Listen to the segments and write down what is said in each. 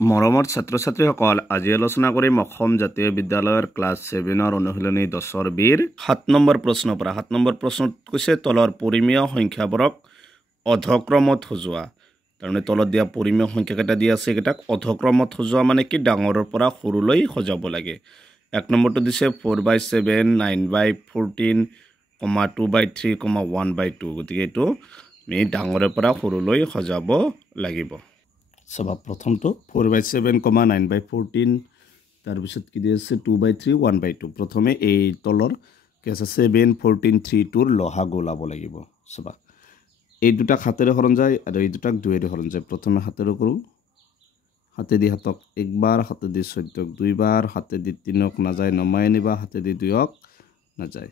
মৰমৰ ছাত্ৰ-ছাত্ৰীসকল আজি আলোচনা কৰিম অসম জাতীয় বিদ্যালয়ৰ ক্লাছ 7ৰ অনুশীলনী 10ৰ বিৰ 7 নম্বৰ প্ৰশ্নৰ পৰা 7 নম্বৰ প্ৰশ্নত কৈছে তলৰ পৰিমেয় সংখ্যাবোৰক অধক্ৰমত সজোৱা। তাৰমানে তলত দিয়া পৰিমেয় সংখ্যাকেইটা দিয়া আছে এটাক অধক্ৰমত সজোৱা মানে কি ডাঙৰৰ পৰা সৰুলৈ সজাব লাগে। 1 নম্বৰটো দিছে 4/7 9/14 2/3 1/2 গতিকে এইটো আমি ডাঙৰৰ পৰা সৰুলৈ সজাব লাগিব। সবা প্ৰথমটো 4/7 9/14 তাৰপিছত কি দি আছে 2/3 1/2 প্ৰথমে এই তলৰ কি আছে 7 14 3 2ৰ লহাগু ওলাব লাগিব। সবা এই দুটা হাতেৰে হৰণ যায় আৰু এই দুটাক দুইৰে হৰণ যায়। প্ৰথমে হাতেৰে কৰো, হাতেদি হাতক একবাৰ, হাতেদি 14ক দুইবাৰ, হাতেদি 3ক নাযায় নমাই নিবা, হাতেদি 2ক নাযায়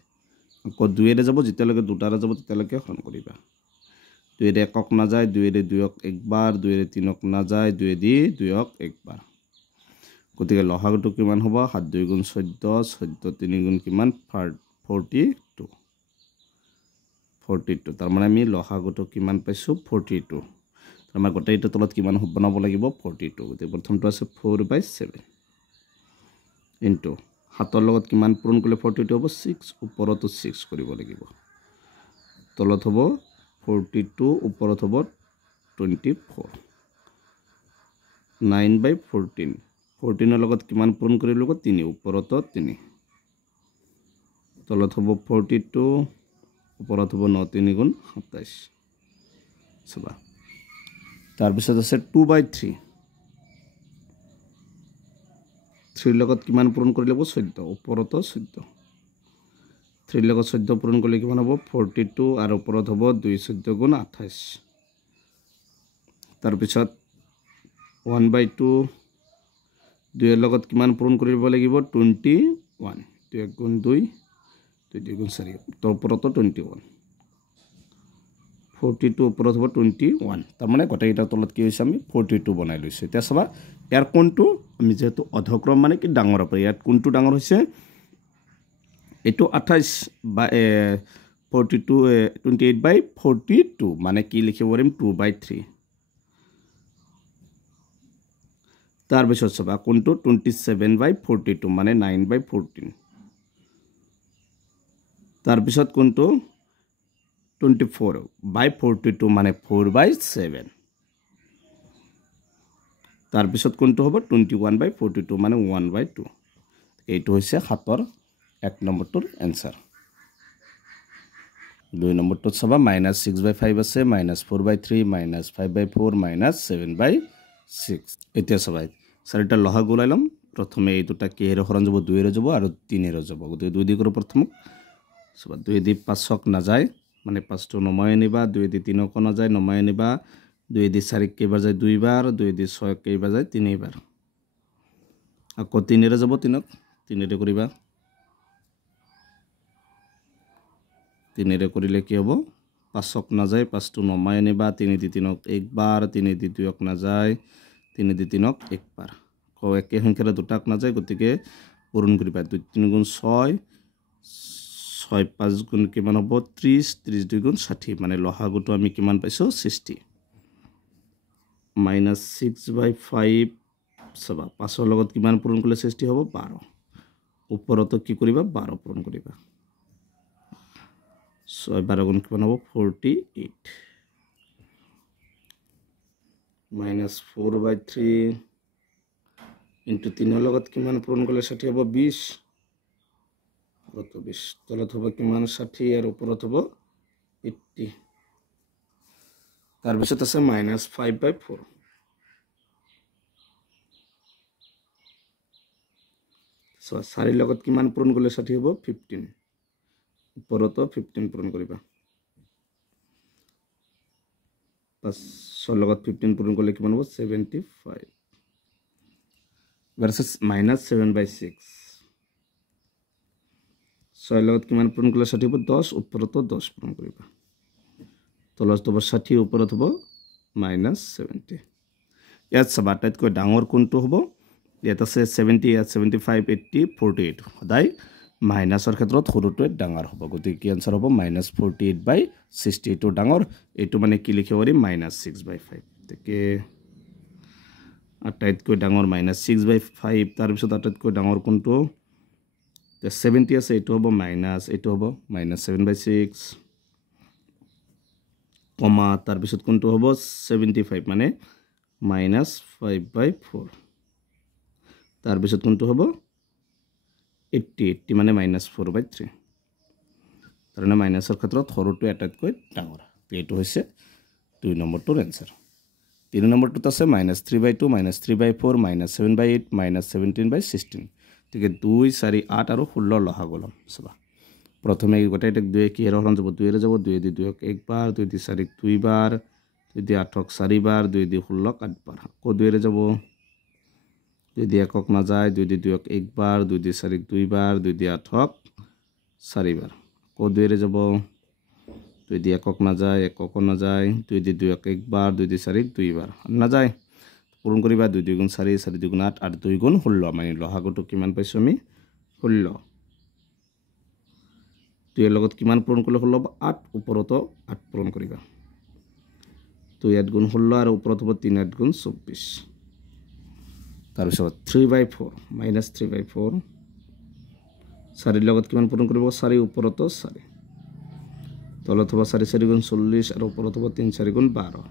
আকৌ দুইৰে যাব, যেতিয়ালৈকে দুটাৰে যাব তেতিয়ালৈকে হৰণ কৰিবা। 2ৰে 1ক নাযায়, 2ৰে 2ক একবাৰ, 2ৰে 3ক নাযায়, 2ৰে 2ক একবাৰ। গতিকে লহাগুটো কিমান হ'ব 7 2 গুণ 14 14 3 গুণ কিমান 42 তাৰমানে আমি লহাগুটো কিমান পাইছো 42। আমাৰ গোটেইটো তলত কিমান বনাব লাগিব 42। গতিকে প্ৰথমটো আছে 4/7 ইনটু 7ৰ লগত কিমান পূৰণ কৰিলে 42 হ'ব 6 ওপৰতো 6 কৰিব লাগিব। তলত হ'ব 42 ওপৰত হ'ব 24 9/14 14ৰ লগত কিমান পূৰণ কৰিব লাগিব 3 ওপৰতো 3 তলত হ'ব 42 ওপৰত হ'ব 9 3 গুণ 27। সবা তাৰপিছত আছে 2/3 3ৰ লগত কিমান পূৰণ কৰিব লাগিব 14 ওপৰতো 14 3ৰ লগত 14 পূৰণ কৰিলে কিমান হ'ব 42 আৰু ওপৰত হ'ব 2 14 গুণ 28। তাৰপিছত 1/2 2ৰ লগত কিমান পূৰণ কৰিব লাগিব 21 2 1 গুণ 2 2 2 গুণ 4 তাৰ ওপৰতো 21 42 ওপৰত হ'ব 21। তাৰমানে গোটেইকেইটাৰ তলত কি হৈছে আমি 42 বনাই লৈছোঁ। এতিয়া চাবা ইয়াৰ কোনটো আমি যেহেতু অধক্ৰম মানে কি ডাঙৰ পৰা ইয়াত কোনটো ডাঙৰ হৈছে এইটো 28 বা 42 28/42 মানে কি লিখিব পাৰিম 2/3। তাৰপিছত চাবা কোনটো 27/42 মানে 9/14। তাৰপিছত কোনটো 24/42 মানে 4/7। তাৰপিছত কোনটো হ'ব 21/42 মানে 1/2। এইটো হৈছে 7ৰ 1 নম্বৰটোৰ এনসাৰ। 2 নম্বৰটোত চাবা -6/5 আছে -4/3 -5/4 -7/6। এতিয়া চাবা চাৰিটা লহাগু ওলাই ল'ম। প্ৰথমে এই দুটা কিহেৰে হৰণ যাব 2ৰে যাব আৰু 3ৰে যাব। গতিকে 2 দি কৰোঁ প্ৰথম চাবা 2 দি 5ক নাযায় মানে 5টো নমাই আনিবা, 2 দি 3ক নাযায় নমাই আনিবা, 2 দি 4ক কেইবাৰ যায় 2বাৰ, 2 দি 6ক কেইবাৰ যায় 3বাৰ আকৌ 3ৰে যাব 3ক 3ৰে কৰিবা। 3ৰে কৰিলে কি হ'ব 5ক নাযায় 5টো নমাই আনিবা, 3 দি 3ক একবাৰ, 3 দি 2ক নাযায়, 3 দি 3ক একবাৰ আকৌ একে সংখ্যাৰে দুটাক নাযায় গতিকে পূৰণ কৰিবা 2 3 গুণ 6 6 5 গুণ কিমান হ'ব 30 30 2 গুণ 60 মানে লহাগুটো আমি কিমান পাইছোঁ 60। -6/5 চাবা 5ৰ লগত কিমান পূৰণ কৰিলে 60 হ'ব 12 ওপৰতো কি কৰিবা 12 পূৰণ কৰিবা 6 12 গুণ কিমান হ'ব 48 -4/3 ইনটু 3ৰ লগত কিমান পূৰণ কৰিলে 60 হ'ব 20 তলত হ'ব কিমান 60 আৰু ওপৰত হ'ব 80। তাৰপিছত আছে -5/4 4ৰ লগত কিমান পূৰণ কৰিলে 60 হ'ব 15 ওপৰতো 15 পূৰণ কৰিবা। 5ৰ লগত 15 পূৰণ কৰিলে কিমান হ'ব 75 ভাৰ্চেছ -7/6 6ৰ লগত কিমান পূৰণ কৰিলে 60 হ'ব 10 ওপৰতো 10 পূৰণ কৰিবা। তলত হ'ব 60 ওপৰত হ'ব -70। ইয়াত চাবা আটাইতকৈ ডাঙৰ কোনটো হ'ব ইয়াত আছে 70 ইয়াত 75 80 48 সদায় মাইনাছৰ ক্ষেত্ৰত সৰুটোৱে ডাঙৰ হ'ব। গতিকে কি আনসাৰ হ'ব -48/60 এইটো ডাঙৰ এইটো মানে কি লিখিব পাৰিম -6/5। গতিকে আটাইতকৈ ডাঙৰ -6/5 তাৰ পিছত আটাইতকৈ ডাঙৰ কোনটো 70 আছে এটো হ'ব মাইনাস এটো হ'ব -7/6 কমা তাৰ পিছত কোনটো হ'ব 75 মানে -5/4 তাৰ পিছত কোনটো হ'ব 80 মানে -4/3 তাৰনে মাইনাসৰ ক্ষেত্ৰত সৰুটো আটাইতকৈ ডাঙৰ এইটো হৈছে 2 নম্বৰটোৰ आंसर 3 নম্বৰটোত আছে -3/2 -3/4 -7/8 -17/16 ঠিক আছে 2 4 8 আৰু 16 লহাগল সবা প্ৰথমে এই গোটেই 2 কি হৰণ যাব 2 এৰে যাব 2 দি 2 এক বাৰ 2 দি 4 দুই বাৰ 2 দি 8 4 বাৰ 2 দি 16 8 বাৰ কো 2 এৰে যাব 2 দি 1 না যায় 2 দি 2 এক বাৰ 2 দি 4 দুই বাৰ 2 দি 8 4 বাৰ কো 2 এৰে যাব 2 দি 1 না যায় 1 না যায় 2 দি 2 এক বাৰ 2 দি 4 দুই বাৰ না যায় পূৰণ কৰিবা 2 2 গুণ 4 4 2 গুণ 8 8 2 গুণ 16 মানে লহাগটো কিমান পাইছো আমি 16 2 এর লগত কিমান পূৰণ কৰিলে 16 8 ওপৰতো 8 পূৰণ কৰিবা 2 8 গুণ 16 আৰু ওপৰত হ'ব 3 8 গুণ 24 তাৰ পিছত 3/4 -3/4 4 এৰ লগত কিমান পূৰণ কৰিব 4 ওপৰতো 4 তলত হ'ব 4 4 গুণ 40 আৰু ওপৰত হ'ব 3 4 গুণ 12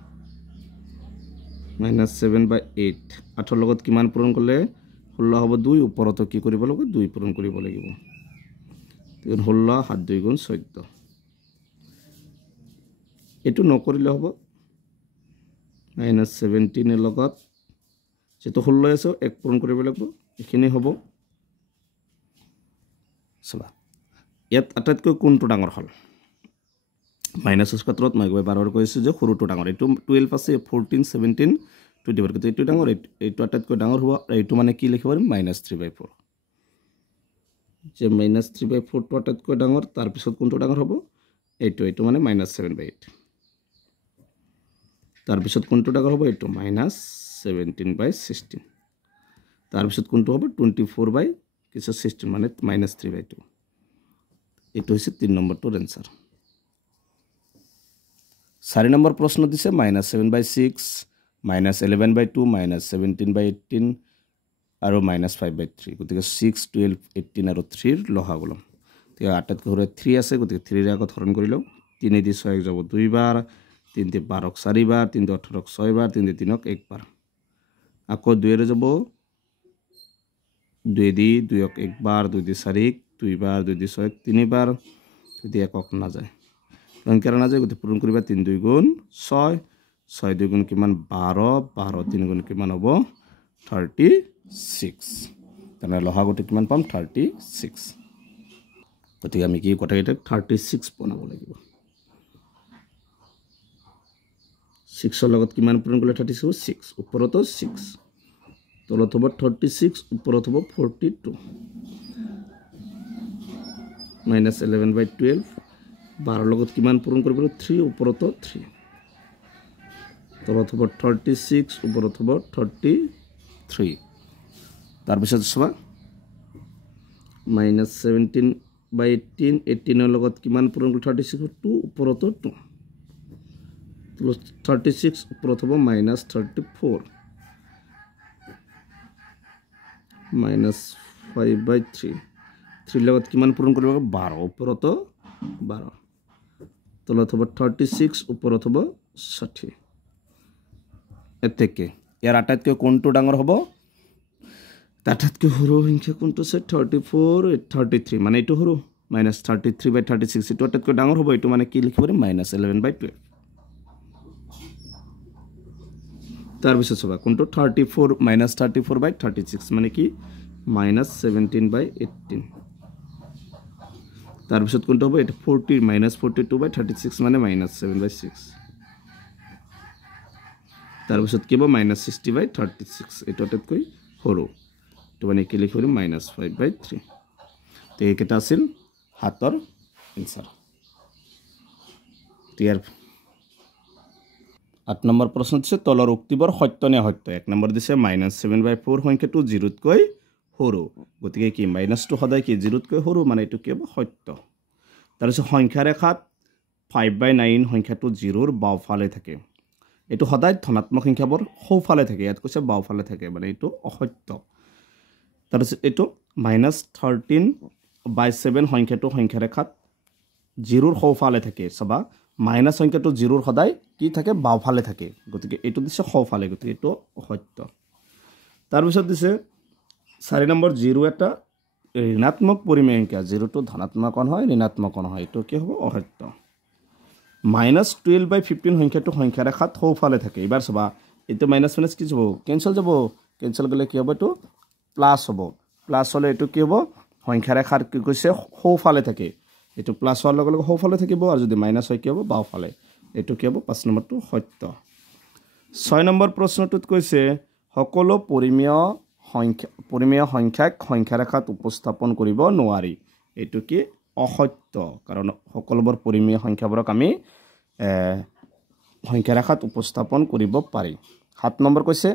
-7/8 8 লগত কিমান পূৰণ কৰিলে 16 হ'ব 2 ওপৰতো কি কৰিব লাগিব 2 পূৰণ কৰিব লাগিব 16 7 2 গুণ 14 এটো নকৰিলে হ'ব -17 এৰ লগত যেটো 16 আছে 1 পূৰণ কৰিব লাগিব এখিনি হ'ব চলা ইয়াত আটাইতকৈ কোনটো ডাঙৰ হল মাইনাসৰ ক্ষেত্ৰত মই বাৰৰ কৈছো যে সৰুটো ডাঙৰ এটো 12 আছে 14 17 20 বৰ্গটো এটো ডাঙৰ এটো আটাইতকৈ ডাঙৰ হ'ব এটো মানে কি লিখিব পাৰিম -3/4 যে -3/4 টো আটাইতকৈ ডাঙৰ তাৰ পিছত কোনটো ডাঙৰ হ'ব এটো মানে -7/8 তাৰ পিছত কোনটো ডাঙৰ হ'ব এটো -17/16 তাৰ পিছত কোনটো হ'ব 24/16 মানে -3/2 এটো হৈছে 3 নম্বৰটোৰ आंसर 4 নম্বৰ প্ৰশ্ন দিছে -7/6 -11/2 -17/18 আৰু -5/3 গতিকে 6 12 18 আৰু 3 লহাগল তে আটাইতকৈ সৰু 3 আছে গতিকে 3 এৰ আগত হৰণ কৰি লও 3 দি 6 যাব 2 বাৰ 3 দি 12 4 বাৰ 3 দি 18 6 বাৰ 3 দি 3 1 বাৰ আকৌ 2 এৰ যাব 2 দি 2 1 বাৰ 2 দি 4 2 বাৰ 2 দি 6 3 বাৰ 2 দি 1 না যায় সংখ্যাৰ না যায় গতি পূৰণ কৰিবা 3 2 গুণ 6 6 2 গুণ কিমান 12 12 3 গুণ কিমান হ'ব 36 তাহলে লহাগটো কিমান পাম 36 গতিকে আমি কি কথা এটা 36 বনাব লাগিব 6 এর লগত কিমান পূৰণ কৰিলে 36 6 ওপৰতো 6 তলত হ'ব 36 ওপৰত হ'ব 42 -11/12 12 লগত কিমান পূৰণ কৰিব 3 ওপৰতো 3 তলত হ'ব 36 ওপৰত হ'ব 33 তাৰ পিছত সবা -17/18 18 এৰ লগত কিমান পূৰণ কৰিলে 36 2 ওপৰতো 2 36 ওপৰত হ'ব -34 -5/3 3 লগত কিমান পূৰণ কৰিব 12 ওপৰতো 12 তলত হ'ব 36 ওপৰত হ'ব 60 এতেকে ইয়াৰ আটাইতকৈ কোনটো ডাঙৰ হ'ব আটাইতকৈ সৰু সংখ্যা কোনটো আছে 34 33 মানে এটো সৰু -33/36 এটো আটাইতকৈ ডাঙৰ হ'ব এটো মানে কি লিখিব পাৰিম -11/12 তাৰ পিছত সবা কোনটো 34 -34/36 মানে কি -17/18 তাৰ পিছত কোনটো হ'ব এটা 40 -42/36 মানে -7/6 তাৰ পিছত কি হ'ব -60/36 এটো আটাইতকৈ সৰু তো মানে কি লিখিব -5/3 তো এইকেইটা আছিল হাতৰ आंसर ক্লিয়াৰ 8 নম্বৰ প্ৰশ্ন দিছে তলৰ উক্তিবোৰ সত্য নে অসত্য 1 নম্বৰ দিছে -7/4 সংখ্যাটো 0 তকৈ সৰু গতিকে কি মাইনাসটো সদায় কি 0 তকৈ সৰু মানে এটো কি হ'ব সত্য তাৰ পিছত সংখ্যা ৰেখাত 5/9 সংখ্যাটো 0 ৰ বাওফালে থাকে এইটো সদায় ধনাত্মক সংখ্যাবোৰ সোঁফালে থাকে ইয়াত কৈছে বাওঁফালে থাকে মানে এইটো অসত্য তাৰপিছত এইটো -13/7 সংখ্যাটো সংখ্যা ৰেখাত 0ৰ সোঁফালে থাকে চাবা মাইনাছ সংখ্যাটো 0ৰ সদায় কি থাকে বাওঁফালে থাকে গতিকে এইটো দিছে সোঁফালে গতিকে এইটো অসত্য তাৰপিছত দিছে 4 নম্বৰ 0 এটা ঋণাত্মক পৰিমেয় সংখ্যা 0টো ধনাত্মক নহয় ঋণাত্মক নহয় এইটো কি হ'ব অসত্য -12/15 সংখ্যাটো সংখ্যা ৰেখাত সোঁফালে থাকে এবাৰ চাবা এইটো মাইনাছ মাইনাছ কি যাব কেনসেল গলে কি হ'ব এইটো প্লাস হ'ব প্লাস হলে এইটো কি হ'ব সংখ্যা ৰেখাৰ কি কৈছে সোঁফালে থাকে এইটো প্লাস হোৱাৰ লগে লগে সোঁফালে থাকিব আৰু যদি মাইনাছ হয় কি হ'ব বাওঁফালে এইটো কি হ'ব 5 নম্বৰটো সত্য 6 নম্বৰ প্ৰশ্নটোত কৈছে সকলো পৰিমেয় সংখ্যাক সংখ্যা ৰেখাত উপস্থাপন কৰিব নোৱাৰি এইটো কি অসত্য কাৰণ সকলোবোৰ পৰিমেয় সংখ্যাবোৰক আমি সংখ্যা ৰেখাত উপস্থাপন কৰিব পাৰি 7 নম্বৰ কৈছে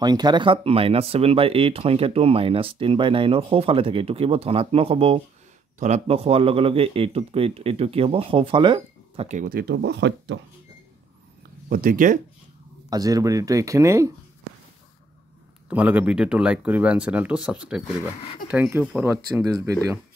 সংখ্যা ৰেখাত -7/8 সংখ্যাটো -10/9ৰ সোঁফালে থাকে এইটো কি হ'ব ধনাত্মক হ'ব ধনাত্মক হোৱাৰ লগে লগে এইটোতকৈ এইটো কি হ'ব সোঁফালে থাকে গতিকে এইটো হ'ব সত্য গতিকে আজিৰ ভিডিঅ'টো এইখিনিয়ে তোমালোকে ভিডিঅ'টো লাইক কৰিবা এণ্ড চেনেলটো ছাবস্ক্ৰাইব কৰিবা থ্যাংক ইউ ফৰ ৱাচিং দিছ ভিডিঅ'